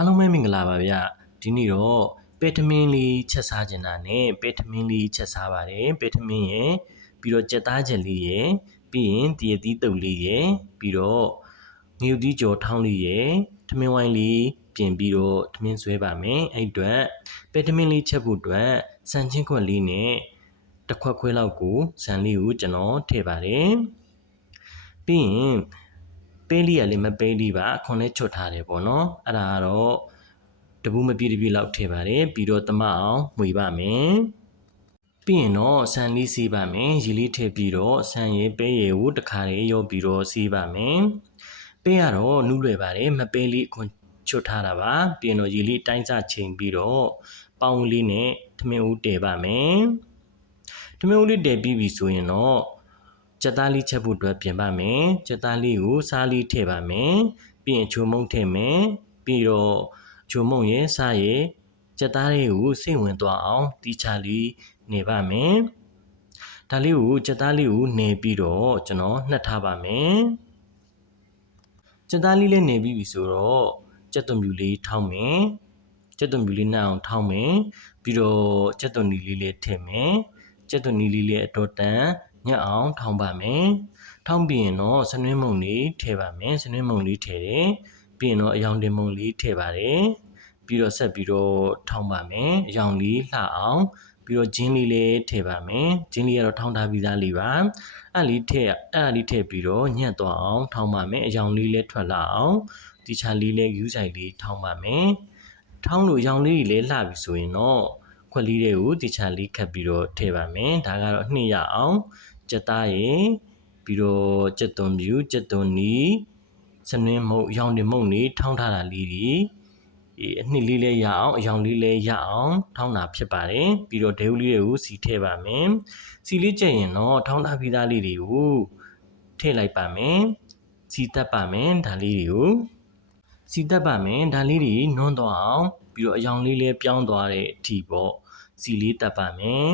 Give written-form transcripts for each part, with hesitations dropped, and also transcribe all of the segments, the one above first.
အားလုံးပဲမင်္ဂလာပါဗျဒီနေ့တော့ပဲထမင်းလေးချက်စားကျင်တာနဲ့ပဲထမင်းလေးချက်စားပါတယ်ပဲထမင်းရဲ့ပြီးတော့ကြက်သားချက်လေးရဲ့ပြီးရင်တရသီးတုပ်လေးရဲ့ပြီးတော့ငရုတ်သီးကြော်ထောင်းလေးရဲ့ထမင်းဝိုင်းလေးပြင်ပြီးတော့ထမင်းဆွဲပါမယ်အဲ့အတွက်ပဲထမင်းလေးချက်ဖို့အတွက်စံချင်းခွက်လေးနဲ့တစ်ခွက်ခွဲလောက်ကိုစံလေးကိုကျွန်တော်ထည့်ပါတယ်ပြီးရင်ပဲလေးရလေးမပဲလေးပါအခွန်လေးချွတ်ထားတယ်ပေါ့နော်အဲ့ဒါကတော့တပူးမပြည့်တပြည့်လောက်ထည့်ပါတယ်ပြီးတော့တမအောင်မှွေပါမယ်ပြီးရင်တော့ဆန်လေးစီးပါမယ်ရေလေးထည့်ပြီးတော့ဆန်ရည်ပဲရည်ကိုတစ်ခါလေးရောပြီးတော့စီးပါမယ်ပဲရတော့နူးလွယ်ပါတယ်မပဲလေးအခွန်ချွတ်ထားတာပါပြီးရင်တော့ရေလေးတိုင်းစချိန်ပြီးတော့ပေါင်းလေးနဲ့ထမင်းဦးတည်ပါမယ်ထမင်းဦးလေးတည်ပြီးပြီဆိုရင်တော့ကြက်သားလေးချက်ဖို့အတွက်ပြင်ပါမယ်ကြက်သားလေးကိုစားလေးထည့်ပါမယ်ပြီးရင်ချိုမုံထည့်မယ်ပြီးတော့ချိုမုံရဲ့စားရဲ့ကြက်သားလေးကိုစိတ်ဝင်သွားအောင်တီချာလေးနေပါမယ်ဒါလေးကိုကြက်သားလေးကိုနေပြီးတော့ကျွန်တော်နှက်ထားပါမယ်ကြက်သားလေးလည်းနေပြီးပြီဆိုတော့ကြက်သွန်ပြူလေးထောင်းမယ်ကြက်သွန်ပြူလေးနှက်အောင်ထောင်းမယ်ပြီးတော့ကြက်သွန်နီလေးလည်းထည့်မယ်ကြက်သွန်နီလေးလည်းအတော်တန်ညက်အောင်ထောင်းပါမယ်ထောင်းပြီးရင်တော့စနွင်းမုံလေးထည့်ပါမယ်စနွင်းမုံလေးထည့်တယ်ပြီးရင်တော့အယောင်တင်မုံလေးထည့်ပါတယ်ပြီးတော့ဆက်ပြီးတော့ထောင်းပါမယ်အယောင်လေးလှအောင်ပြီးတော့ဂျင်းလေးလည်းထည့်ပါမယ်ဂျင်းလေးကတော့ထောင်းထားပြီးသားလေးပါအဲ့ဒါလေးထည့်ပြီးတော့ညှက်သွားအောင်ထောင်းပါမယ်အယောင်လေးလည်းထွက်လာအောင်တီချာလေးလည်းယူဆိုင်လေးထောင်းပါမယ်ထောင်းလို့အယောင်လေးတွေလည်းလှပြီဆိုရင်တော့ခွက်လေးတွေကိုတီချာလေးခတ်ပြီးတော့ထည့်ပါမယ်ဒါကတော့နှိမ့်ရအောင်ကြက်သားရည်ပြီးတော့ကြက်သွန်ပြူကြက်သွန်နီစနင်းမုံအယောင်တွေမုံနေထောင်းထားတာလေးတွေအနှစ်လေးလည်းရအောင်အယောင်လေးလည်းရအောင်ထောင်းတာဖြစ်ပါတယ်ပြီးတော့ဒဲဦးလေးတွေကိုစီထည့်ပါမယ်စီလေးကျက်ရင်တော့ထောင်းထားပြီးသားလေးတွေကိုထည့်လိုက်ပါမယ်စီတက်ပါမယ်ဒါလေးတွေကိုစီတက်ပါမယ်ဒါလေးတွေနွန်းသွားအောင်ပြီးတော့အယောင်လေးလည်းပြောင်းသွားတဲ့အထိပေါ့စီလေးတက်ပါမယ်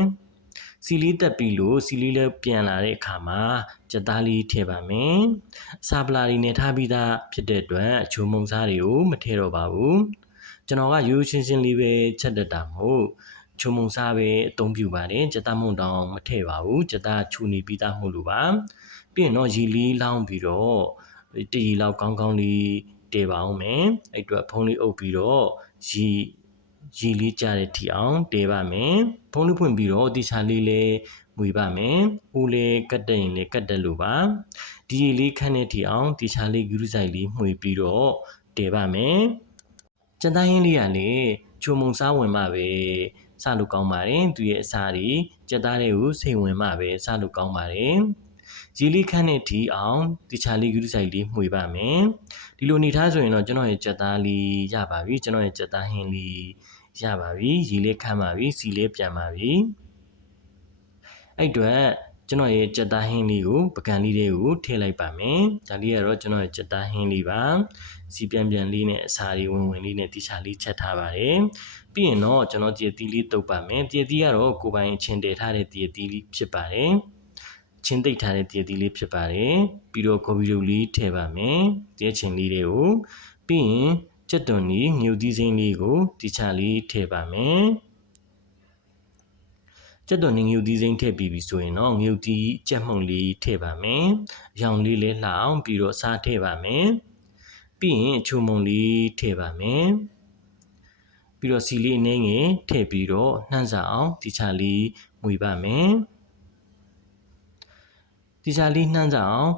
စီလေးတက်ပြီးလို့စီလေးလည်းပြန်လာတဲ့အခါမှာကြက်သားလေးထည့်ပါမယ်အစာပလာတွေနဲ့ထားပြီးသားဖြစ်တဲ့အတွက်အချိုမုံစားတွေကိုမထည့်တော့ပါဘူးကျွန်တော်ကရိုးချင်းချင်းလေးပဲချက်တတ်တာမဟုတ်ချုံမုံစားပဲအသုံးပြုပါတယ်ကြက်သားမုံတောင်မထည့်ပါဘူးကြက်သားချူနေပြီးသားမို့လို့ပါပြီးရင်တော့ရေလေးလောင်းပြီးတော့တရီလောက်ကောင်းကောင်းလေးတည်ပါအောင်မယ်အဲ့အတွက်ဖုံးလေးအုပ်ပြီးတော့ရေလေးကျတဲ့ထီအောင်တည်ပါမယ်ဖုံးလေးဖွင့်ပြီးတော့တီချာလေးလည်းမွေပါမယ်ဦးလေးကတ်တဲ့ရင်လည်းကတ်တက်လို့ပါဒီရေလေးခန့်တဲ့ထီအောင်တီချာလေးယူဆိုင်လေးမှွေပြီးတော့တည်ပါမယ်ကြက်သားဟင်းလေးကလည်းချိုမုံစားဝင်မှပဲစလို့ကောင်းပါတယ်သူရဲ့အစာတွေကြက်သားတွေကိုစိတ်ဝင်မှပဲစလို့ကောင်းပါတယ်ရေလေးခန့်တဲ့ထီအောင်တီချာလေးယူဆိုင်လေးမှွေပါမယ်ဒီလိုနေထားဆိုရင်တော့ကျွန်တော်ရဲ့ကြက်သားလေးရပါပြီကျွန်တော်ရဲ့ကြက်သားဟင်းလေးရပါပြီရေလေးခန့်ပါပြီစီလေးပြန်ပါပြီအဲ့အတွက်ကျွန်တော်ရဲ့ကြက်သားဟင်းလေးကိုပကံလေးတွေကိုထည့်လိုက်ပါမယ်ဒါလေးကတော့ကျွန်တော်ရဲ့ကြက်သားဟင်းလေးပါစီပြန်လေးနဲ့အစာလေးဝင်လေးနဲ့တီချာလေးချက်ထားပါတယ်ပြီးရင်တော့ကျွန်တော်ကြက်သီးလေးတုပ်ပါမယ်ကြက်သီးကတော့ကိုယ်ပိုင်ချင်းတည်ထားတဲ့ကြက်သီးလေးဖြစ်ပါတယ်ချင်းသိပ်ထားတဲ့ကြက်သီးလေးဖြစ်ပါတယ်ပြီးတော့ကော်ပီရုပ်လေးထည့်ပါမယ်ကြက်ချင်းလေးတွေကိုပြီးရင်ကြက်သွန်ကြီးငရုတ်သီးစိမ်းလေးကိုတီချာလေးထည့်ပါမယ်ကြက်သွန်ငရုတ်သီးစိမ်းထည့်ပြီးပြီဆိုရင်တော့ငရုတ်သီးကြက်မှုန့်လေးထည့်ပါမယ်အယောင်လေးလည်းလှအောင်ပြီးတော့စားထည့်ပါမယ်ပြီးရင်အချိုမုံလေးထည့်ပါမယ်ပြီးတော့စီလေးအနည်းငယ်ထည့်ပြီးတော့နှမ်းစားအောင်တီချာလေးမွေပါမယ်တီချာလေးနှမ်းစားအောင်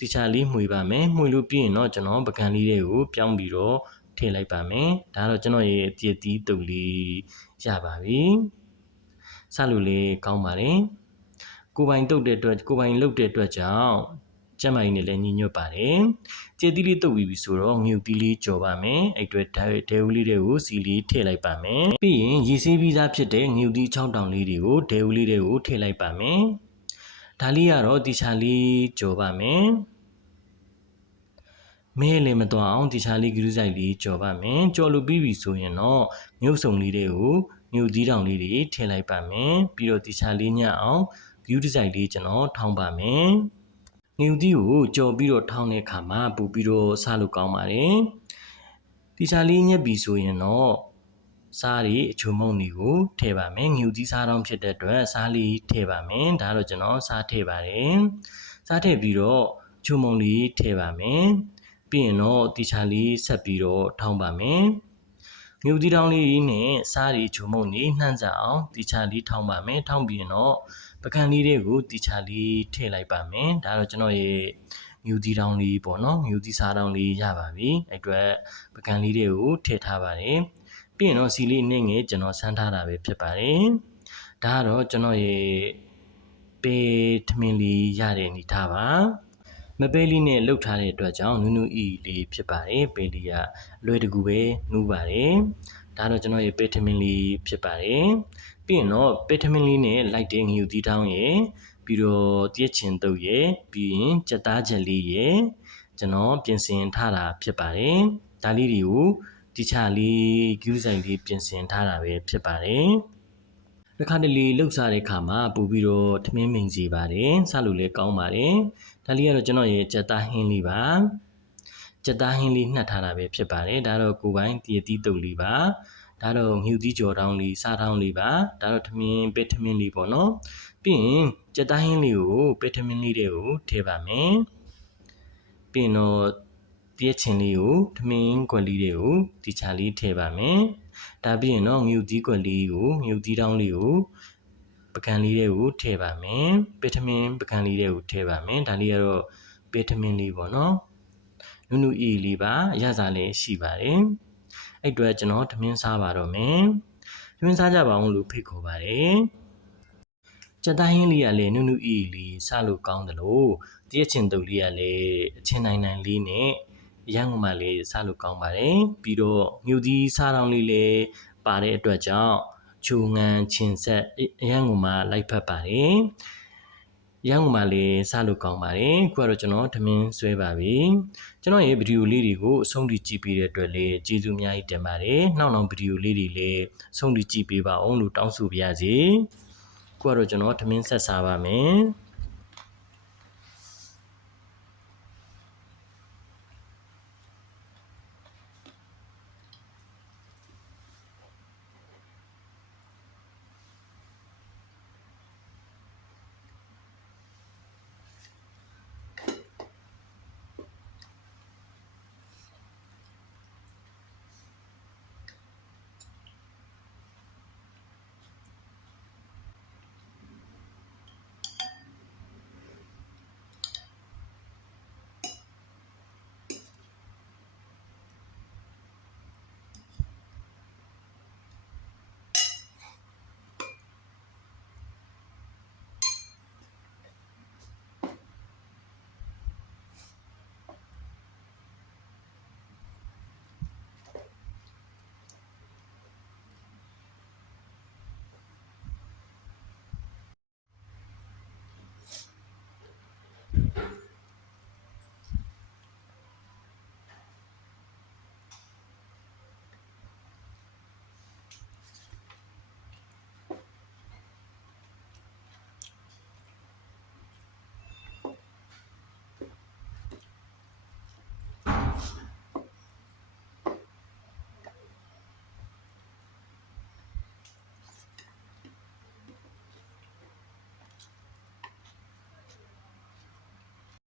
တီချာလေးမှွေပါမယ်မှွေလို့ပြီးရင်တော့ကျွန်တော်ပကံလေးတွေကိုပြောင်းပြီးတော့ထည့်လိုက်ပါမယ်ဒါတော့ကျွန်တော်ရဲ့ကြက်သီးတုပ်လေးရပါပြီစလို့လေကောင်းပါတယ်ကိုပိုင်တုပ်တဲ့အတွက်ကိုပိုင်လုတ်တဲ့အတွက်ကြောင့်ကျမကြီးနဲ့လည်းညီညွတ်ပါတယ်ကြက်သီးလေးတုပ်ပြီးပြီဆိုတော့ငရုတ်သီးလေးကြော်ပါမယ်အဲ့အတွက်ဒဲဦးလေးတွေကိုစီလေးထည့်လိုက်ပါမယ်ပြီးရင်ရေဆေးပြီးသားဖြစ်တဲ့ငရုတ်သီး6တောင်လေးတွေကိုဒဲဦးလေးတွေကိုထည့်လိုက်ပါမယ်ဒါလေးကတော့တီချာလေးကြော်ပါမယ်မဲလည်းမသွားအောင်တီချာလေးဂရုစိုက်လေးကြော်ပါမယ်ကြော်လို့ပြီးပြီဆိုရင်တော့မြုပ်စုံလေးတွေကိုမြုပ်သီးတောင်လေးတွေထည့်လိုက်ပါမယ်ပြီးတော့တီချာလေးညအောင်ဂရုစိုက်လေးကျွန်တော်ထောင်းပါမယ်ငရုတ်သီးကိုကြော်ပြီးတော့ထောင်းတဲ့အခါမှာပူပြီးတော့စားလို့ကောင်းပါတယ် တီချာလေးညက်ပြီဆိုရင်တော့စားတွေအချိုမုံတွေကိုထည့်ပါမယ်ငြူကြီးစားတောင်းဖြစ်တဲ့အတွက်စားလေးထည့်ပါမယ်ဒါတော့ကျွန်တော်စားထည့်ပါတယ်စားထည့်ပြီးတော့အချိုမုံလေးထည့်ပါမယ်ပြီးရင်တော့တီချာလေးဆက်ပြီးတော့ထောင်းပါမယ်ငြူကြီးတောင်းလေးနဲ့စားတွေအချိုမုံတွေနှမ်းစအောင်တီချာလေးထောင်းပါမယ်ထောင်းပြီးရင်တော့ပကံလေးတွေကိုတီချာလေးထည့်လိုက်ပါမယ်ဒါတော့ကျွန်တော်ရဲ့ငြူကြီးတောင်းလေးပေါ့နော်ငြူကြီးစားတောင်းလေးရပါပြီအဲ့အတွက်ပကံလေးတွေကိုထည့်ထားပါတယ်ပြီးရင်တော့စီလေးနဲ့ငယ်ကျွန်တော်ဆန်းထားတာပဲဖြစ်ပါတယ်ဒါကတော့ကျွန်တော်ရဲ့ပေထမင်းလေးရတဲ့အနေထားပါမပဲလေးနဲ့လှုပ်ထားတဲ့အတွက်ကြောင့်နူးနူးအီလေးဖြစ်ပါတယ်ပေလေးကအလွယ်တကူပဲနူးပါတယ်ဒါတော့ကျွန်တော်ရဲ့ပေထမင်းလေးဖြစ်ပါတယ်ပြီးရင်တော့ပေထမင်းလေးနဲ့လိုက်တဲ့ငြူသီးတောင်းရဲ့ပြီးတော့တရက်ချင်တုပ်ရဲ့ပြီးရင်ကြက်သားချက်လေးရဲ့ကျွန်တော်ပြင်ဆင်ထားတာဖြစ်ပါတယ်ဒါလေးတွေကိုတီချာလေးကျူးဆိုင်လေးပြင်ဆင်ထားတာပဲဖြစ်ပါတယ်။တစ်ခါတလေလှုပ်ရှားတဲ့အခါမှာပို့ပြီးတော့ထမင်းမိန်စီပါတယ်။စားလို့လည်းကောင်းပါတယ်။ဒါလေးကတော့ကျွန်တော်ရဲ့ကြက်သားဟင်းလေးပါ။ကြက်သားဟင်းလေးနှက်ထားတာပဲဖြစ်ပါတယ်။ဒါတော့ကိုပိုင်းတရတီးတုပ်လေးပါ။ဒါတော့ငှူသီးကြော်တောင်းလေးစားတောင်းလေးပါ။ဒါတော့ထမင်းပဲထမင်းလေးပေါ့နော်။ပြီးရင်ကြက်သားဟင်းလေးကိုပဲထမင်းလေးတွေကိုထည့်ပါမယ်။ပြီးရင်တော့တရက်ချင်းလေးကိုထမင်းကွက်လေးတွေကိုတီချာလေးထည့်ပါမယ်။ဒါပြီးရင်တော့ငြူသီးကွက်လေးကိုငြူသီးတောင်းလေးကိုပကံလေးတွေကိုထည့်ပါမယ်။ပဲထမင်းပကံလေးတွေကိုထည့်ပါမယ်။ဒါလေးကတော့ပဲထမင်းလေးပေါ့နော်။နူးနူးအီလေးပါအရသာလေးရှိပါတယ်။အဲ့အတွက်ကျွန်တော်ထမင်းစားပါတော့မယ်။ထမင်းစားကြပါအောင်လို့ဖိတ်ခေါ်ပါတယ်။ကြက်သားဟင်းလေးကလည်းနူးနူးအီလေးစားလို့ကောင်းတယ်လို့တရက်ချင်းတုပ်လေးကလည်းအချင်းနိုင်နိုင်လေးနဲ့ရန်ကုန်မှာလေးစားလို့ကောင်းပါတယ်ပြီးတော့ငြူကြီးစားတောင်းလေးလည်းပါတဲ့အတွက်ကြောင့်ချိုငံချင်ဆက်ရန်ကုန်မှာလိုက်ဖက်ပါတယ်ရန်ကုန်မှာလေးစားလို့ကောင်းပါတယ်ခုကတော့ကျွန်တော်ထမင်းဆွဲပါပြီကျွန်တော်ရဲ့ဗီဒီယိုလေးတွေကိုအဆုံးထိကြည့်ပေးတဲ့အတွက်လည်းကျေးဇူးအများကြီးတင်ပါတယ်နောက်နောက်ဗီဒီယိုလေးတွေလည်းအဆုံးထိကြည့်ပေးပါအောင်လို့တောင်းဆိုပါရစေခုကတော့ကျွန်တော်ထမင်းဆက်စားပါမယ်